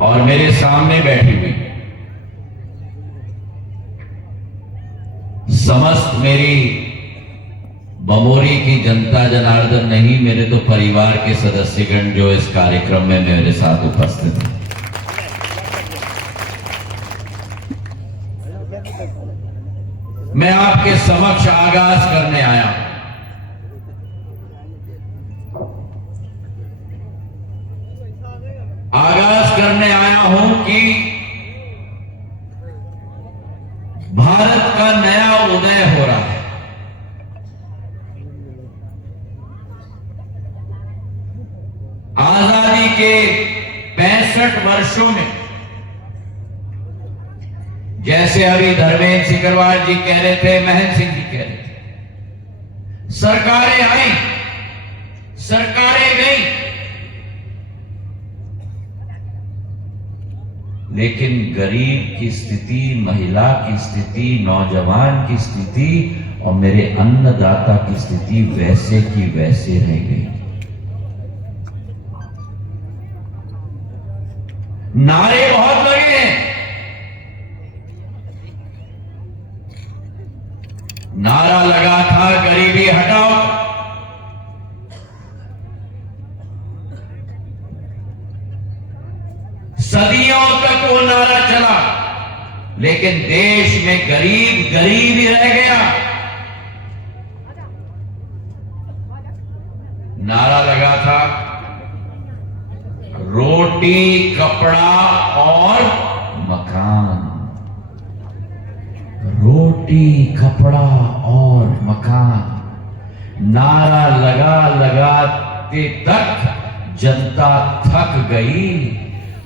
और मेरे सामने बैठी हुई समस्त मेरी बमोरी की जनता जनार्दन नहीं, मेरे तो परिवार के सदस्यगण जो इस कार्यक्रम में मेरे साथ उपस्थित हैं, मैं आपके समक्ष आगाज करने आया हूं। आगाज करने आया हूं कि भारत का नया उदय हो रहा है। आजादी के 65 वर्षों में, जैसे अभी धर्मेंद्र सिकरवार जी कह रहे थे, महन सिंह जी कह रहे थे, सरकारें आई, सरकारें गई, लेकिन गरीब की स्थिति, महिला की स्थिति, नौजवान की स्थिति और मेरे अन्नदाता की स्थिति वैसे की वैसे रह गई। नारे बहुत लगे हैं, नारा लगा था गरीबी हटाओ, सदियों तक वो नारा चला, लेकिन देश में गरीब गरीब ही रह गया। नारा लगा था रोटी, कपड़ा और मकान, रोटी, कपड़ा और मकान। नारा लगाते तक जनता थक गई,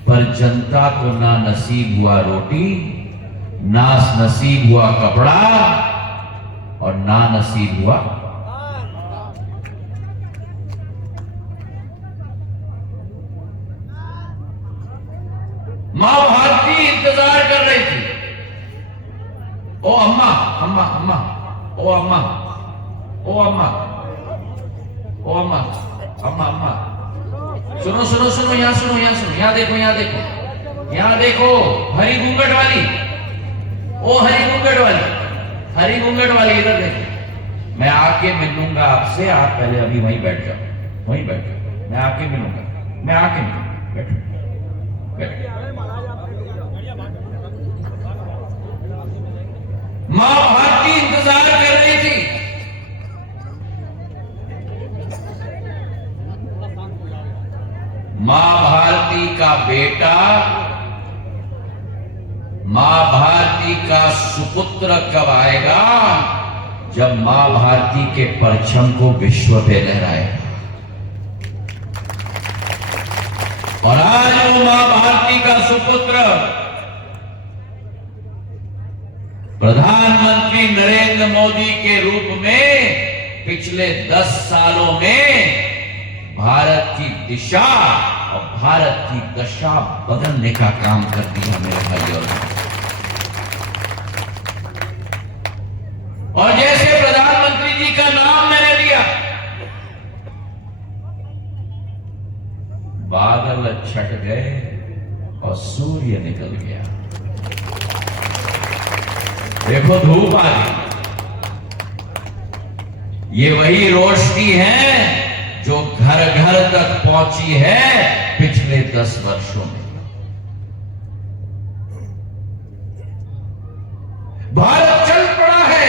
पर जनता को ना नसीब हुआ रोटी, ना नसीब हुआ कपड़ा और ना नसीब हुआ। मां भारती इंतजार कर रही थी। ओ अम्मा, अम्मा, अम्मा, ओ अम्मा, ओ अम्मा, ओ अम्मा, अम्मा, अम्मा, सुनो सुनो सुनो, यहां सुनो, यहां सुनो, यहां देखो, यहां देखो, यहां देखो, हरी घूंघट वाली, ओ हरी घूंघट वाली, हरी घूंघट वाली, इधर देखो। मैं आके मिलूंगा आपसे, आप पहले अभी वहीं बैठ जाओ, वहीं बैठ जाओ, मैं आके मिलूंगा, मैं आके मिलूंगा, बैठो, बैठो। मां भारती इंतजार कर रही थी। मां भारती का बेटा, मां भारती का सुपुत्र कब आएगा? जब मां भारती के परचम को विश्व पे लहराएगा। और आज वो मां भारती का सुपुत्र प्रधानमंत्री नरेंद्र मोदी के रूप में पिछले 10 सालों में भारत की दिशा और भारत की दशा बदलने का काम कर दिया मेरे भाइयों। और जैसे प्रधानमंत्री जी का नाम मैंने लिया, बादल छट गए और सूर्य निकल गया। देखो धूप आ गई। ये वही रोशनी है जो घर घर तक पहुंची है पिछले 10 वर्षों में। भारत चल पड़ा है,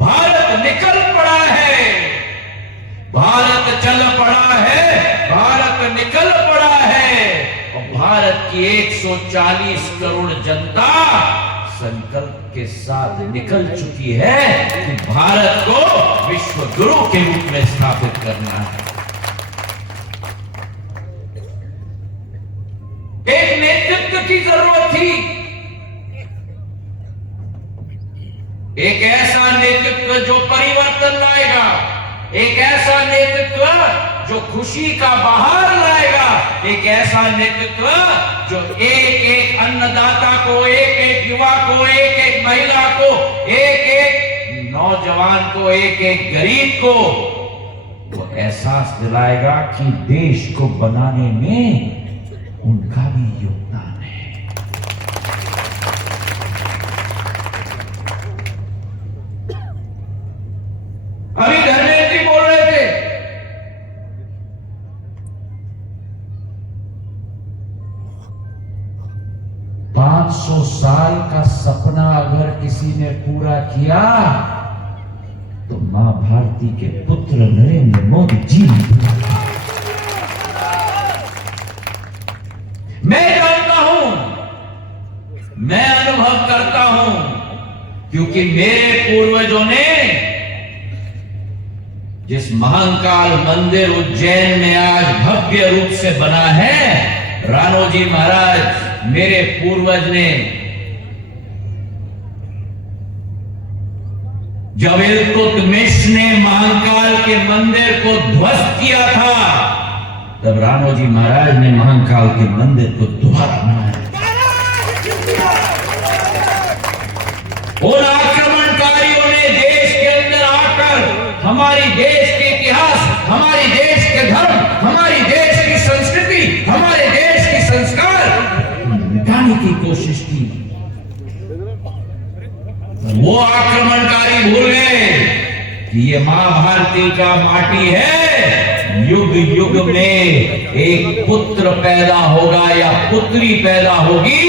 भारत निकल पड़ा है, भारत चल पड़ा है, भारत निकल पड़ा है। और भारत की 140 करोड़ जनता संकल्प के साथ निकल चुकी है कि भारत को विश्व गुरु के रूप में स्थापित करना है। एक नेतृत्व की जरूरत थी, एक ऐसा नेतृत्व जो परिवर्तन लाएगा, एक ऐसा नेतृत्व जो खुशी का बहार लाएगा, एक ऐसा नेतृत्व जो एक एक अन्नदाता को, एक एक युवा को, एक एक महिला को, एक एक नौजवान को, एक एक गरीब को वो एहसास दिलाएगा कि देश को बनाने में उनका भी योगदान है। अभी धर्मेंद्र जी बोल रहे थे, सौ साल का सपना अगर किसी ने पूरा किया तो मां भारती के पुत्र नरेंद्र मोदी जी। मैं जानता हूं, मैं अनुभव करता हूं, क्योंकि मेरे पूर्वजों ने जिस महाकाल मंदिर उज्जैन में आज भव्य रूप से बना है, राणोजी महाराज मेरे पूर्वज ने जब इल्तुतमिश ने महाकाल के मंदिर को ध्वस्त किया था, तब राणोजी महाराज ने महाकाल के मंदिर को दोबारा बनाया। उन आक्रमणकारियों ने देश के अंदर आकर हमारी देश के इतिहास, हमारी देश के धर्म, हमारी देश की संस्कृति, हमारे देश के संस्कार मिटाने की कोशिश की। वो आक्रमणकारी भूल गए कि ये मां भारती का माटी है। युग युग में एक पुत्र पैदा होगा या पुत्री पैदा होगी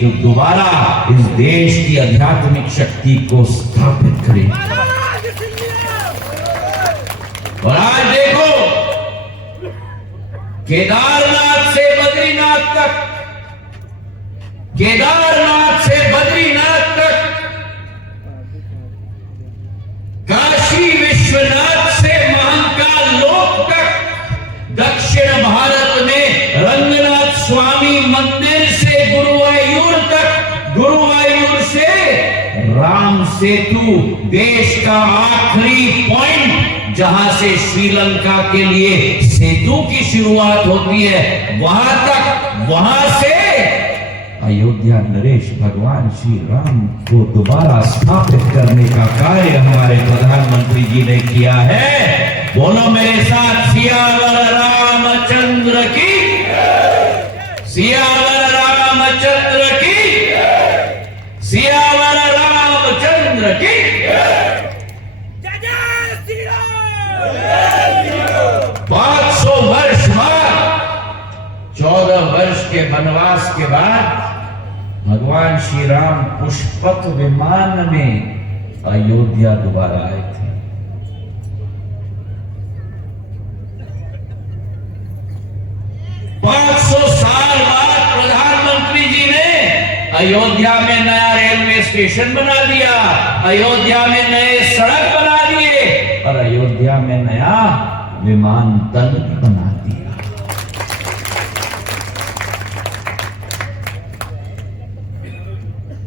जो दोबारा इस देश की आध्यात्मिक शक्ति को स्थापित करेगी। और आज देखो, केदारनाथ से बद्रीनाथ तक, केदारनाथ से बद्रीनाथ तक, काशी विश्वनाथ से महाकाल लोक तक, दक्षिण भारत में रंगनाथ स्वामी मंदिर से गुरुवायूर तक, गुरुवायूर से राम सेतु, देश का आखिरी पॉइंट जहां से श्रीलंका के लिए सेतु की शुरुआत होती है, वहां तक, वहां से अयोध्या नरेश भगवान श्री राम को दोबारा स्थापित करने का कार्य हमारे प्रधानमंत्री जी ने किया है। बोलो मेरे साथ, सियावर रामचंद्र की, सियावर रामचंद्र की, सियावर रामचंद्र की। 500 वर्ष बाद, 14 वर्ष के वनवास के बाद भगवान श्री राम पुष्पक विमान में अयोध्या दोबारा आए थे। साल बाद प्रधानमंत्री जी ने अयोध्या में नया रेलवे स्टेशन बना दिया, अयोध्या में नए सड़क बना दिए और अयोध्या में नया विमानतल बना दिया।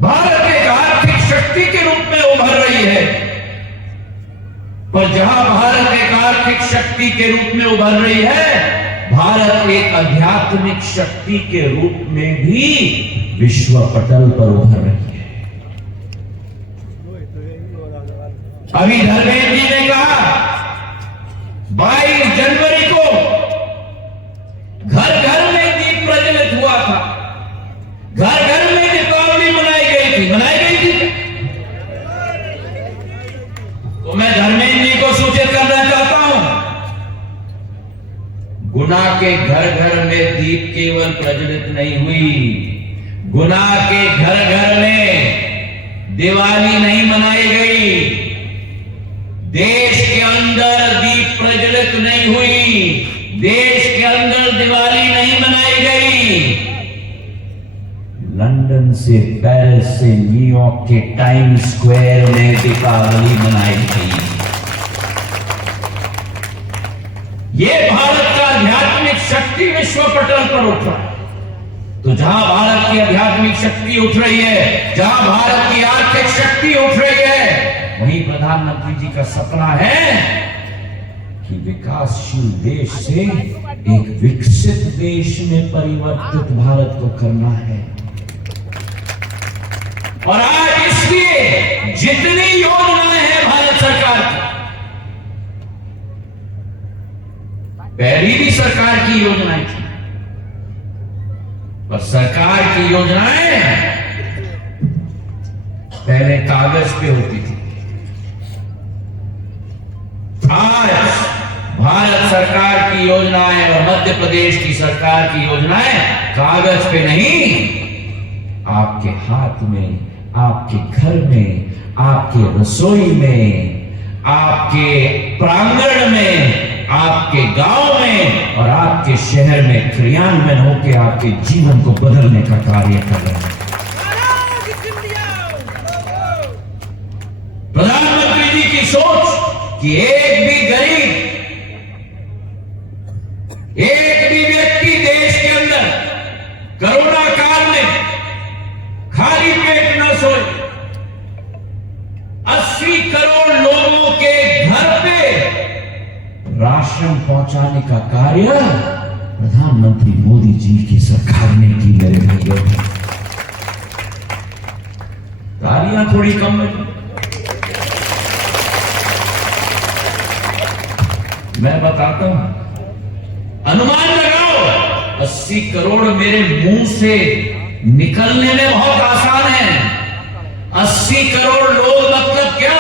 भारत एक आर्थिक शक्ति के रूप में उभर रही है, पर जहां भारत एक आर्थिक शक्ति के रूप में उभर रही है, भारत एक आध्यात्मिक शक्ति के रूप में भी विश्व पटल पर उभर रही है। अभी धर्मेंद्र जी ने कहा 22 जनवरी को घर घर में दीप प्रज्वलित हुआ था, घर घर में दीपावली मनाई गई थी, मनाई गई थी। तो मैं धर्मेंद्र जी को सूचित करना चाहता हूं, गुना के घर घर में दीप केवल प्रज्वलित नहीं हुई, गुना के घर घर में दिवाली नहीं मनाई गई, देश के अंदर दीप प्रज्वलित नहीं हुई, देश के अंदर दिवाली नहीं मनाई गई, लंदन से, पेरिस से, न्यूयॉर्क के टाइम स्क्वायर में दीपावली मनाई गई। ये भारत का आध्यात्मिक शक्ति विश्व पटल पर उठ रहा है। तो जहां भारत की आध्यात्मिक शक्ति उठ रही है, जहां भारत की आर्थिक शक्ति उठ रही है, वहीं प्रधानमंत्री जी का सपना है कि विकासशील देश से एक विकसित देश में परिवर्तित भारत को करना है। और आज इसलिए जितनी योजनाएं हैं भारत सरकार की, पहली भी सरकार की योजनाएं थी, और सरकार की योजनाएं पहले कागज पे होती थी। आज भारत सरकार की योजनाएं और मध्य प्रदेश की सरकार की योजनाएं कागज पे नहीं, आपके हाथ में, आपके घर में, आपके रसोई में, आपके प्रांगण में, आपके गांव में और आपके शहर में क्रियान्वयन होकर आपके जीवन को बदलने का कार्य कर रहे हैं। प्रधानमंत्री जी की सोच कि एक भी गरीब, एक भी व्यक्ति देश के अंदर कोरोना काल में खाली पेट न सोए। 80 करोड़ लोगों के घर पे राशन पहुंचाने का कार्य प्रधानमंत्री मोदी जी की सरकार ने की। मेरे भाइयों, तालियां थोड़ी कम है। मैं बताता हूं, अनुमान लगाओ 80 करोड़ मेरे मुंह से निकलने में बहुत आसान है। 80 करोड़ लोग मतलब क्या?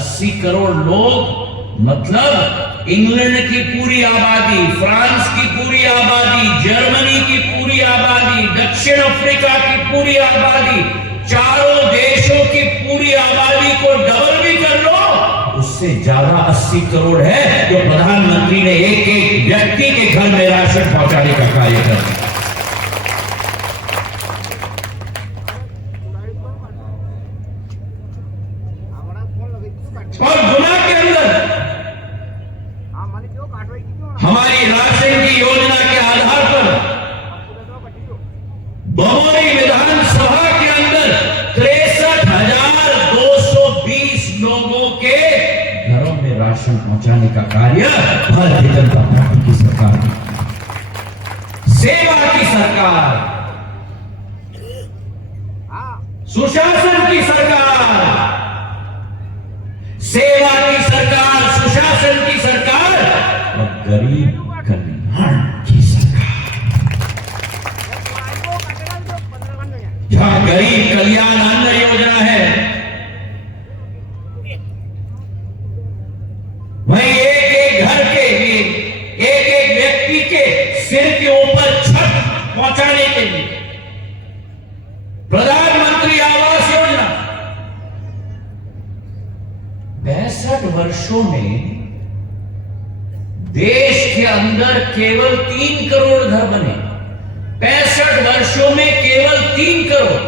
80 करोड़ लोग मतलब इंग्लैंड की पूरी आबादी, फ्रांस की पूरी आबादी, जर्मनी की पूरी आबादी, दक्षिण अफ्रीका की पूरी आबादी, चारों देशों की पूरी आबादी को डबल भी कर लो, उससे ज्यादा 80 करोड़ है जो प्रधानमंत्री ने एक एक व्यक्ति के घर में राशन पहुंचाने का कार्य किया। और गुना के अंदर हमारी राशन की योजना के आधार पर बमोरी विधानसभा के अंदर 63,220 लोगों के घरों में राशन पहुंचाने का कार्य भारतीय जनता पार्टी की सरकार, सेवा की सरकार, सुशासन की सरकार, सेवा की सरकार, सुशासन की सरकार और गरीब कल्याण की सरकार। जहां गरीब कल्याण अन्न योजना है, वहीं एक एक घर के लिए, एक एक व्यक्ति के सिर के ऊपर छत पहुंचाने के लिए प्रधानमंत्री आवास योजना 65 वर्षों में देश के अंदर केवल 3 करोड़ घर बने। 65 वर्षों में केवल 3 करोड़,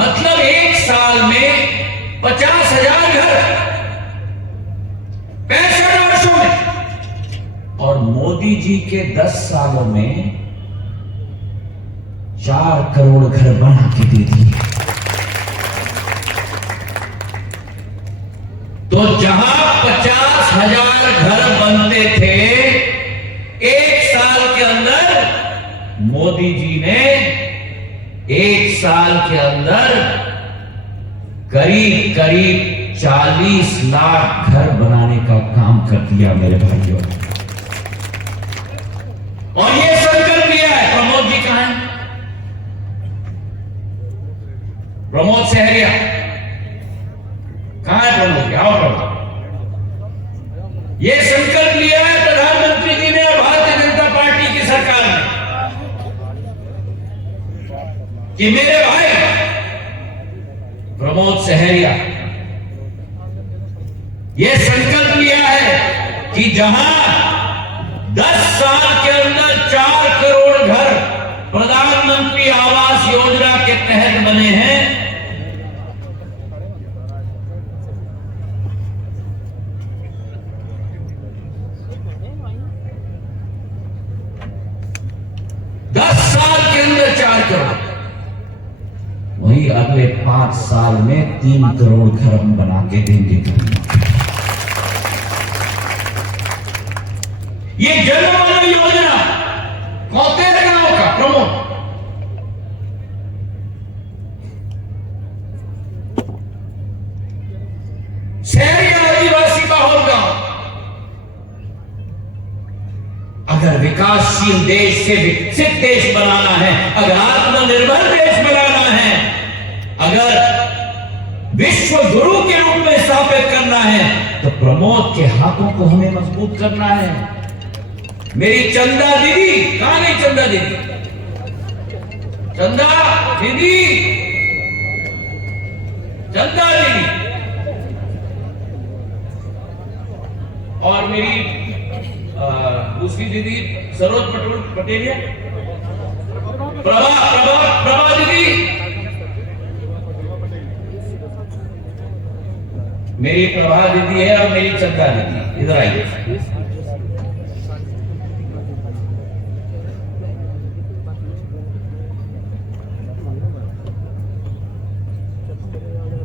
मतलब एक साल में 50,000 घर 65 वर्षों में। और मोदी जी के 10 सालों में 4 करोड़ घर बना के दे दिए। तो जहां 50,000 घर बनते थे एक साल के अंदर, मोदी जी ने एक साल के अंदर करीब करीब 40 लाख घर बनाने का काम कर दिया मेरे भाइयों। और ये संकल्प लिया है, प्रमोद जी कहां हैं? प्रमोद सहरिया कहां है? प्रमोद जी आओ। प्रमोद, ये संकल्प लिया है प्रधानमंत्री जी ने और भारतीय जनता पार्टी की सरकार ने कि मेरे भाई प्रमोद सहरिया ये संकल्प लिया है कि जहां 10 साल के अंदर 4 करोड़ घर प्रधानमंत्री आवास योजना के तहत बने हैं, वही अगले 5 साल में 3 करोड़ घर हम बना के देंगे। ये जनमन योजना कौतेर गांव का प्रमुख शहरी आदिवासी का होगा। अगर विकास विकासशील देश से विकसित देश बनाना है, अगर आत्मनिर्भर देश बनाना है, अगर विश्व गुरु के रूप में स्थापित करना है, तो प्रमोद के हाथों को हमें मजबूत करना है। मेरी चंदा दीदी कहां गई? चंदा दीदी, चंदा दीदी, चंदा दीदी, और मेरी दूसरी दीदी सरोज पटेलिया, प्रभा दीदी, मेरी प्रभा दीदी है और मेरी चंदा दीदी, इधर आइए।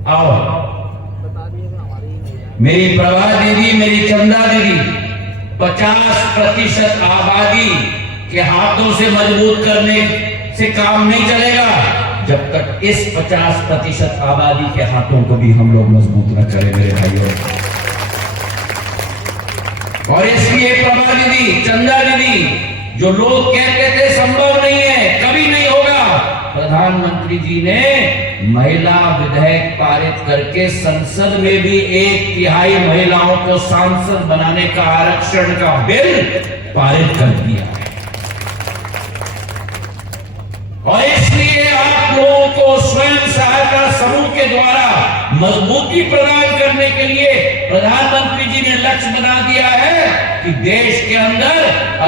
आओ, मेरी प्रभा दीदी, मेरी चंदा दीदी, 50% आबादी के हाथों से मजबूत करने से काम नहीं चलेगा जब तक इस 50% आबादी के हाथों को भी हम लोग मजबूत न करें मेरे भाइयों। और इसलिए प्रभा दीदी, चंदा दीदी, जो लोग कहते थे संभव नहीं है, कभी नहीं होगा, प्रधानमंत्री जी ने महिला विधेयक पारित करके संसद में भी 1/3 महिलाओं को सांसद बनाने का आरक्षण का बिल पारित कर दिया। और इसलिए आप लोगों को स्वयं सहायता समूह के द्वारा मजबूती प्रदान करने के लिए प्रधानमंत्री जी ने लक्ष्य बना दिया है कि देश के अंदर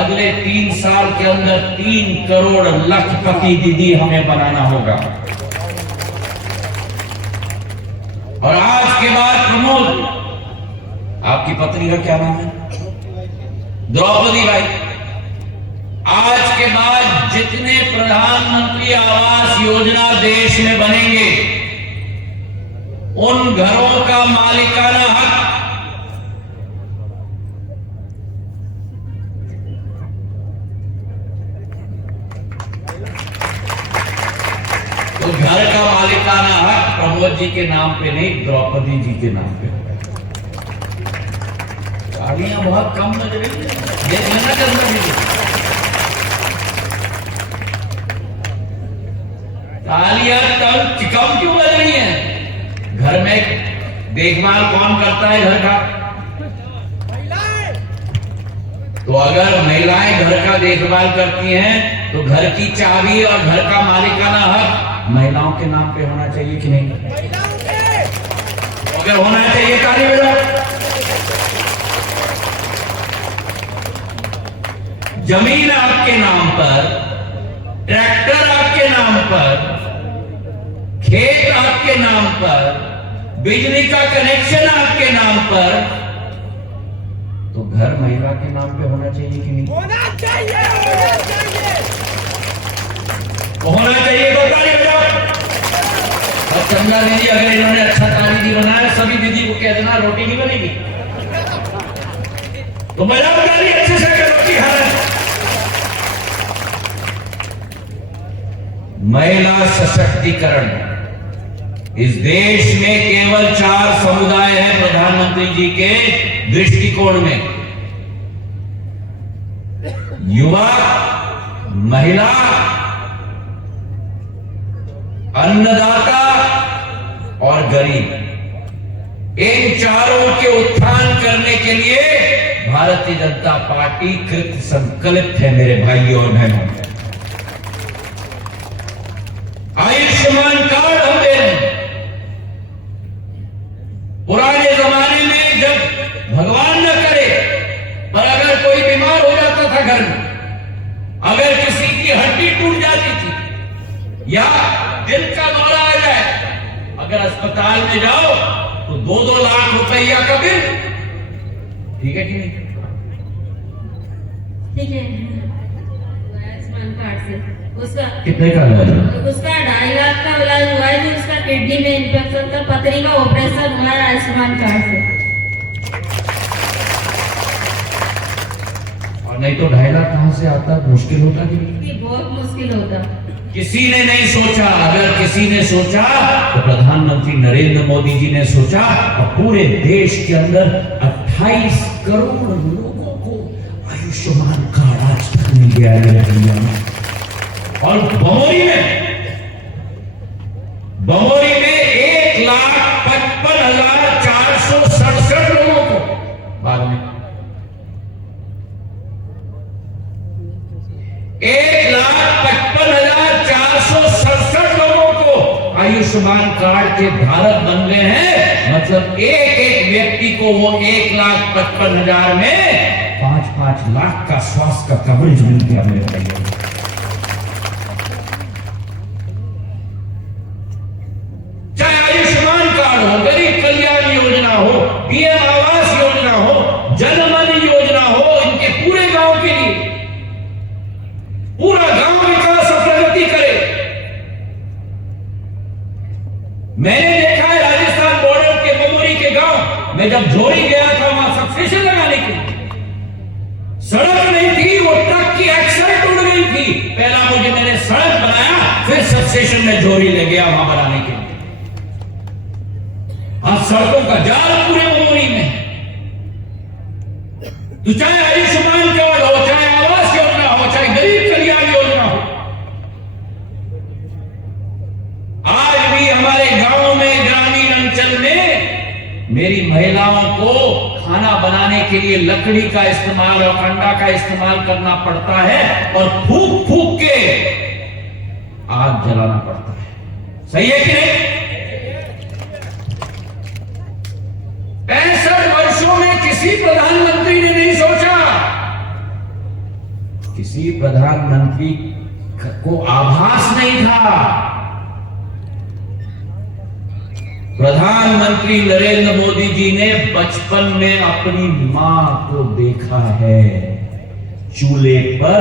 अगले 3 साल के अंदर 3 करोड़ लखपति दीदी हमें बनाना होगा। और आज के बाद प्रमोद, आपकी पत्नी का क्या नाम है? द्रौपदी भाई, आज के बाद जितने प्रधानमंत्री आवास योजना देश में बनेंगे, उन घरों का मालिकाना हक तो घर का मालिकाना हक प्रमोद जी के नाम पे नहीं, द्रौपदी जी के नाम पे। तालियां बहुत कम बज रही है, देख लेना जरूर। तालियां कम क्यों बज रही हैं? घर में देखभाल कौन करता है घर का? तो अगर महिलाएं घर का देखभाल करती हैं तो घर की चाबी और घर का मालिकाना हक महिलाओं के नाम पे होना चाहिए कि नहीं? अगर होना चाहिए ताली बजाओ। जमीन आपके नाम पर, ट्रैक्टर आपके नाम पर, खेत आपके नाम पर, बिजली का कनेक्शन आपके नाम पर, तो घर महिला के नाम पे होना चाहिए कि नहीं? होना चाहिए, होना चाहिए, होना चाहिए। तो ताली बजाओ। और चंदा दीदी, अगर इन्होंने अच्छा ताली दी बनाया, सभी दीदी को कह देना रोटी नहीं बनेगी, तो बजाओ ताली अच्छे से, रोटी खा रहे। महिला सशक्तिकरण, इस देश में केवल 4 समुदाय हैं प्रधानमंत्री जी के दृष्टिकोण में: युवा, महिला, अन्नदाता और गरीब। इन चारों के उत्थान करने के लिए भारतीय जनता पार्टी कृत संकल्प है मेरे भाइयों और बहनों। आयुष्मान कार्ड हम दे रहे हैं। पुराने जमाने में जब भगवान न करे पर अगर कोई बीमार हो जाता था घर में, अगर किसी की हड्डी टूट जाती थी या दिल का दौरा आ जाए, अगर अस्पताल में जाओ तो 2-2 लाख रुपया का बिल। ठीक है कि नहीं? ठीक है। आयुष्मान कार्ड से उसका कितने का है? उसका 2.5 लाख का इलाज हुआ है, जो उसका किडनी में इंफेक्शन था, पथरी का ऑपरेशन हुआ है आयुष्मान कार्ड से। और नहीं तो 2.5 लाख कहां से आता? मुश्किल होता कि नहीं? बहुत मुश्किल होता। किसी ने नहीं सोचा। अगर किसी ने सोचा तो प्रधानमंत्री नरेंद्र मोदी जी ने सोचा, और पूरे देश के अंदर 28 करोड़ लोगों को आयुष्मान कार्ड आज तक मिल गया है मेरे भैया। और बमोरी में 1,55,467 लोगों को बाद में 1,55,467 लोगों को आयुष्मान कार्ड के धारक बन गए हैं। मतलब एक एक व्यक्ति को वो 1,55,000 में 5-5 लाख का स्वास्थ्य का कवरेज मिल गया मेरे भाइयों। चाहे आयुष्मान कार्ड हो, गरीब कल्याण योजना हो, पीएम आवास योजना हो, जनमन योजना हो, इनके पूरे गांव के लिए पूरा गांव विकास और प्रगति करे। मैंने देखा है राजस्थान बॉर्डर के बमोरी के गांव में जब झोरी गया था वहां सबस्टेशन लगाने के लिए सड़क नहीं थी, वो ट्रक की एक्सल टूट गई थी। पहला मैंने सड़क बनाया, फिर सबस्टेशन में झोरी ले गया वहां बनाने के लिए। आज सड़कों का जाल पूरे बमोरी में। तो चाहे आयुष्मान कार्ड हो, चाहे आवास योजना हो, चाहे गरीब कल्याण योजना हो, आज भी हमारे गांव में, ग्रामीण अंचल में मेरी महिलाओं को खाना बनाने के लिए लकड़ी का इस्तेमाल और कंडा का इस्तेमाल करना पड़ता है और फूंक फूंक के आग जलाना पड़ता है। सही है कि नहीं? 65 वर्षों में किसी प्रधानमंत्री ने नहीं सोचा, किसी प्रधानमंत्री को आभास नहीं था। प्रधानमंत्री नरेंद्र मोदी जी ने बचपन में अपनी मां को देखा है चूल्हे पर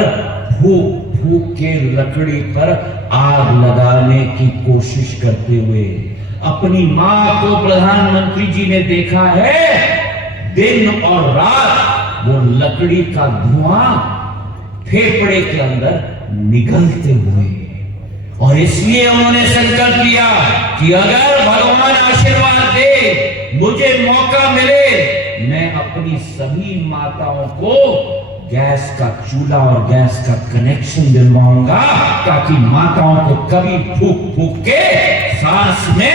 फूंक फूंक के लकड़ी पर आग लगाने की कोशिश करते हुए। अपनी मां को प्रधानमंत्री जी ने देखा है दिन और रात वो लकड़ी का धुआं फेफड़े के अंदर निगलते हुए। और इसलिए उन्होंने संकल्प लिया कि अगर भगवान आशीर्वाद दे, मुझे मौका मिले, मैं अपनी सभी माताओं को गैस का चूल्हा और गैस का कनेक्शन दिलवाऊंगा ताकि माताओं को कभी फूंक फूंक के सांस में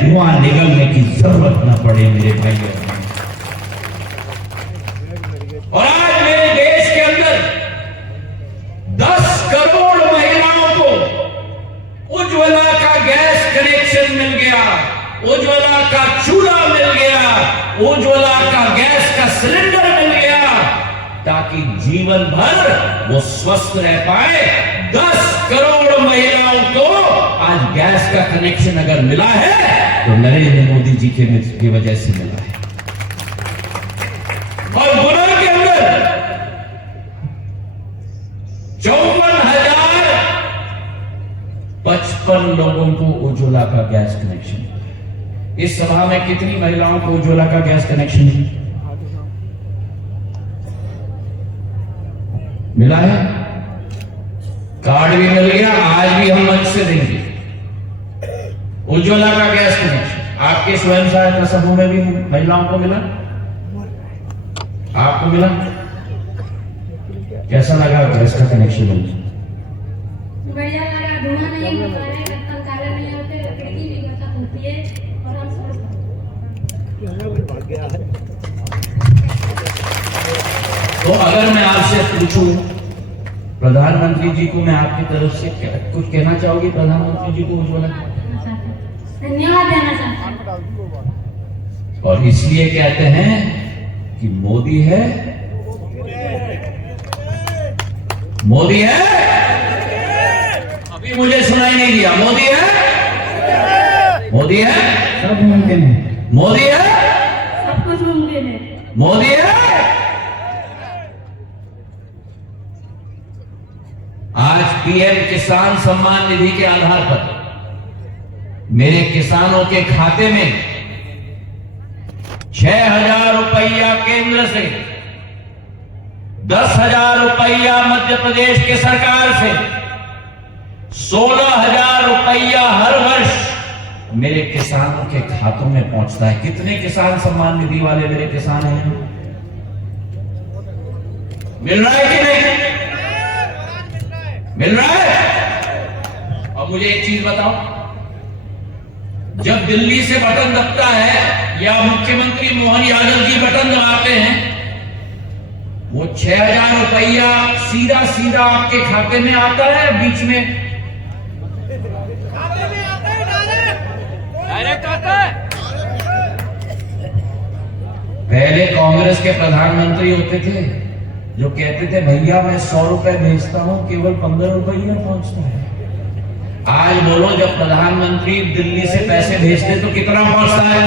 धुआं निगलने की जरूरत न पड़े मेरे भाइयों। और आज मेरे देश के अंदर 10 करोड़ महिलाओं को उज्ज्वला का गैस कनेक्शन मिल गया, उज्ज्वला का चूल्हा मिल गया, उज्ज्वला का गैस का सिलेंडर मिल गया ताकि जीवन भर वो स्वस्थ रह पाए। 10 करोड़ महिलाओं को आज गैस का कनेक्शन अगर मिला है तो नरेंद्र मोदी जी की वजह से मिला है। और गुना के अंदर 54,055 लोगों को उज्ज्वला का गैस कनेक्शन। इस सभा में कितनी महिलाओं को उज्ज्वला का गैस कनेक्शन मिला है? कार्ड भी मिल गया। आज भी हम मंच से देंगे उज्ज्वला का गैस कनेक्शन। आपके स्वयं सहायता समूह में भी महिलाओं को मिला, आपको मिला? कैसा लगा गैस का कनेक्शन मिलना? बढ़िया लगा। धुआं नहीं होता है, बर्तन काले नहीं होते, लकड़ी की भी बचत होती है और हम स्वस्थ हैं। तो अगर मैं आपसे पूछूं, प्रधानमंत्री जी को मैं आपकी तरफ से कुछ कहना चाहूंगी? प्रधानमंत्री जी को उज्ज्वला धन्यवाद देना चाहता हूं। और इसलिए कहते हैं कि मोदी है, मोदी है। अभी मुझे सुनाई नहीं दिया। मोदी है, मोदी है, सब मुमकिन है। मोदी है, सब कुछ मुमकिन है। मोदी है। आज पीएम किसान सम्मान निधि के आधार पर मेरे किसानों के खाते में 6,000 रुपया केंद्र से, 10,000 रुपया मध्य प्रदेश की सरकार से, 16,000 रुपया हर वर्ष मेरे किसानों के खातों में पहुंचता है। कितने किसान सम्मान निधि वाले मेरे किसान हैं? मिल रहा है कि नहीं? मिल रहा है? और मुझे एक चीज बताओ, जब दिल्ली से बटन दबता है या मुख्यमंत्री मोहन यादव जी बटन दबाते हैं, वो 6,000 रुपया सीधा सीधा आपके खाते में आता है, बीच में डायरेक्ट आता है। पहले कांग्रेस के प्रधानमंत्री होते थे जो कहते थे भैया मैं 100 रुपए भेजता हूं, केवल 15 रुपये पहुंचता है। आज बोलो, जब प्रधानमंत्री दिल्ली से पैसे भेजते तो कितना पहुंचता है?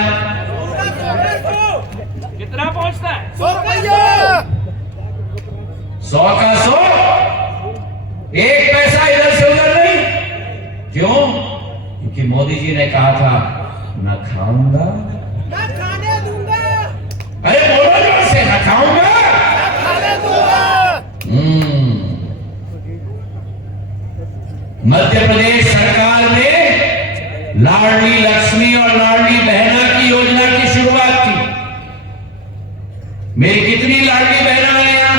कितना पहुंचता है? 100 का 100, एक पैसा इधर से उधर नहीं। क्यों? क्योंकि मोदी जी ने कहा था न खाऊंगा ना खाने दूंगा, अरे बोलो जोर से, न खाऊंगा ना खाने दूंगा। मध्य प्रदेश सरकार ने लाडली लक्ष्मी और लाडली बहना की योजना की शुरुआत की। मेरी कितनी लाडली बहना है यहाँ?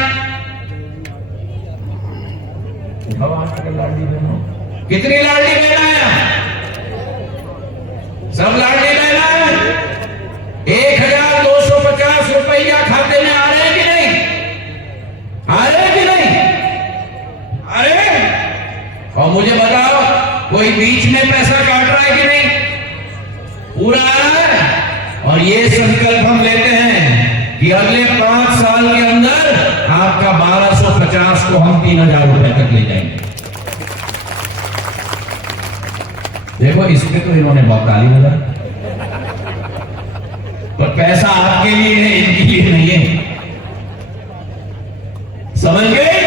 लाडली बहनों, कितनी लाडली बहना है यहाँ? सब लाडली बहना है। 1,250 रुपया खाते में आ रहे हैं कि नहीं? आ रहे हैं कि नहीं? आ रहे हैं? और मुझे बताओ, कोई बीच में पैसा काट रहा है कि नहीं? पूरा आ रहा है। और ये संकल्प हम लेते हैं कि अगले 5 साल के अंदर आपका 1250 को हम 3,000 रुपए तक ले जाएंगे। देखो, इसमें तो इन्होंने बहुत ताली बजा, पर पैसा आपके लिए है, इनके लिए नहीं है। समझ गए?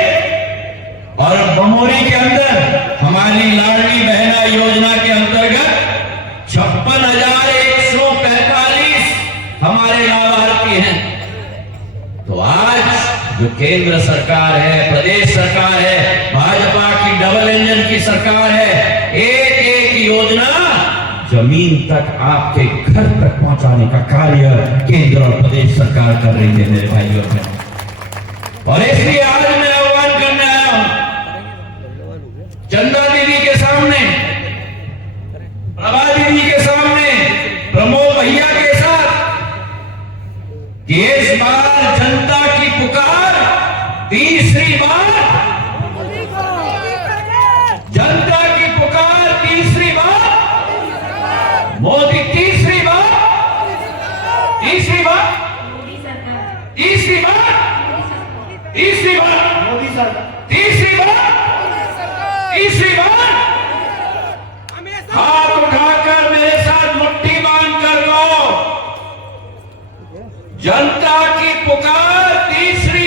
और बमोरी के अंदर हमारी लाडली बहना योजना के अंतर्गत 56,145 हमारे लाभार्थी हैं। तो आज जो केंद्र सरकार है, प्रदेश सरकार है, भाजपा की डबल इंजन की सरकार है, एक एक योजना जमीन तक आपके घर तक पहुंचाने का कार्य केंद्र और प्रदेश सरकार कर रही है मेरे भाइयों बहनों। और इसलिए आज मैं आह्वान करने आया हूं चंदा दीदी के सामने, प्रभा दीदी के सामने, प्रमोद भैया के साथ कि इस बार जनता की पुकार तीसरी बार, जनता की पुकार तीसरी बार, मोदी तीसरी बार, तीसरी बार, मोदी सरकार, तीसरी बार, तीसरी बार, मोदी सरकार, तीसरी बार, तीसरी बार। हमेशा हाथ उठाकर मेरे साथ मुट्ठी बांध कर लो, जनता की पुकार तीसरी